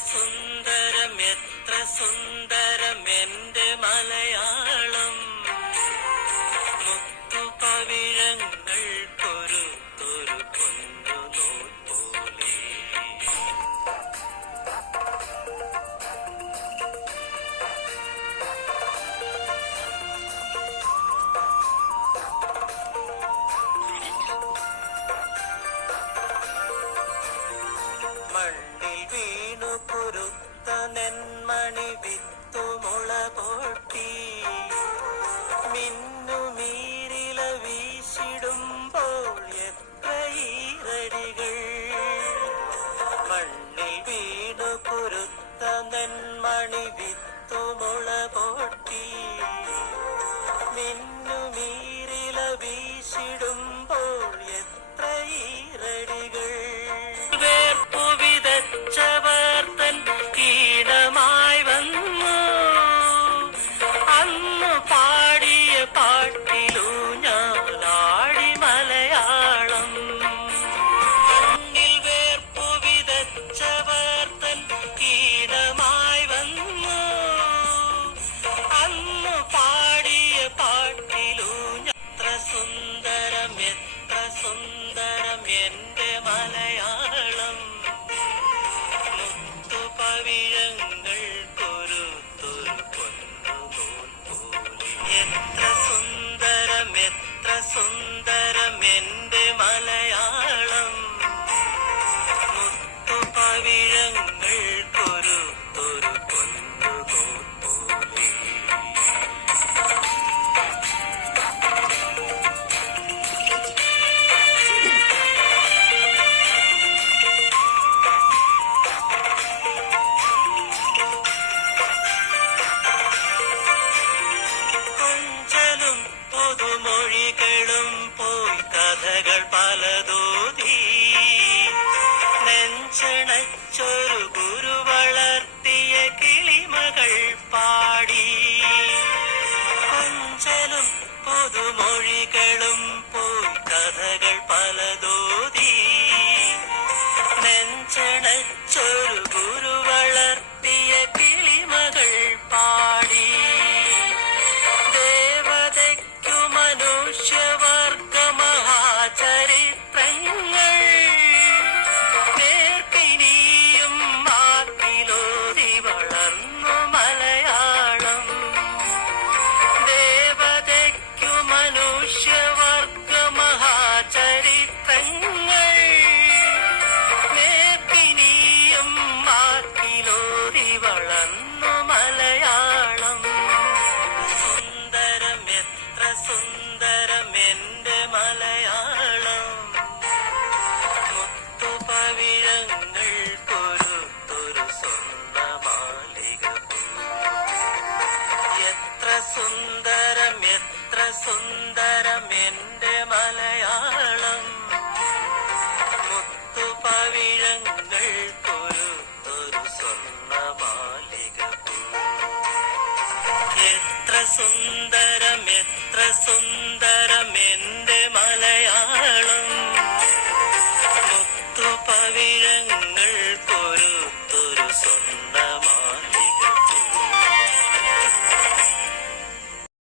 സുന്ദരം എത്ര സുന്ദരം എന്റെ മലയാളം മുത്തുപവിഴങ്ങൾ കൊരുത്തൊരു പൊന്നുനൂൽ പോലെ മണ്ണിൽ വീണു കുരുത്ത നെന്മണി വിത്തുമുള പൊട്ടി മിന്നുമീരില വീശിടുമ്പോൾ എത്ര ഈരടികൾ മണ്ണിൽ വീണു കുരുത്ത നെന്മണി വിത്തുമുള പൊട്ടി മിന്നുമീരില വീശിടുമ്പോൾ എത്ര ഈരടികൾ ച്ചവർത്തൻ കീടമായി വന്നു അന്നു പാടിയ പാട്ടിലൂ ഞാനാടി മലയാളം മണ്ണിൽ വേർപ്പു വിതച്ചവർത്തൻ കീടമായി വന്നു അന്നു പാടിയ പാട്ടിലൂ എത്ര സുന്ദരം എന്റെ മലയാളം പവിഴങ്ങൾ കൊരുത്തൊരു പൊന്നുനൂൽ പോലെ എത്ര സുന്ദരം എന്റെ മലയാളം മുത്തുപവിഴങ്ങൾ കൊരുത്തൊരു പൊന്നുനൂൽ പോലെ പുതുമൊഴികളും പോയി കഥകൾ പലതോതി നെഞ്ചണച്ചൊരു ഗുരു വളർത്തിയ കിളിമകൾ പാടി കൊഞ്ചലും പുതുമൊഴികളും പോയി കഥകൾ പലതോതി നെഞ്ചണച്ചൊരു ഗുരു വളർത്തിയ കിളിമകൾ പാടി മനുഷ്യവർഗ മഹാചരിത്രങ്ങൾ നേർപ്പിനിയും മാറ്റിലോതി വളർന്നു മലയാളം ദേവതയ്ക്കു മനുഷ്യവർഗ മഹാചരിത്രങ്ങൾ നേർപ്പിനിയും മാറ്റിലോതി വളർന്നു മലയാളം സുന്ദരം എന്റെ മലയാളം മുത്തുപവിഴങ്ങൾ കൊരുത്തൊരു സ്വർണ്ണമാലിക എത്ര സുന്ദരം എന്റെ മലയാളം മുത്തുപവിഴങ്ങൾ കൊരുത്തൊരു സ്വർണ്ണമാലിക എത്ര സുന്ദരം എന്റെ മലയാളം മുത്തുപവിഴങ്ങൾ കൊരുത്തൊരു സ്വർണ്ണ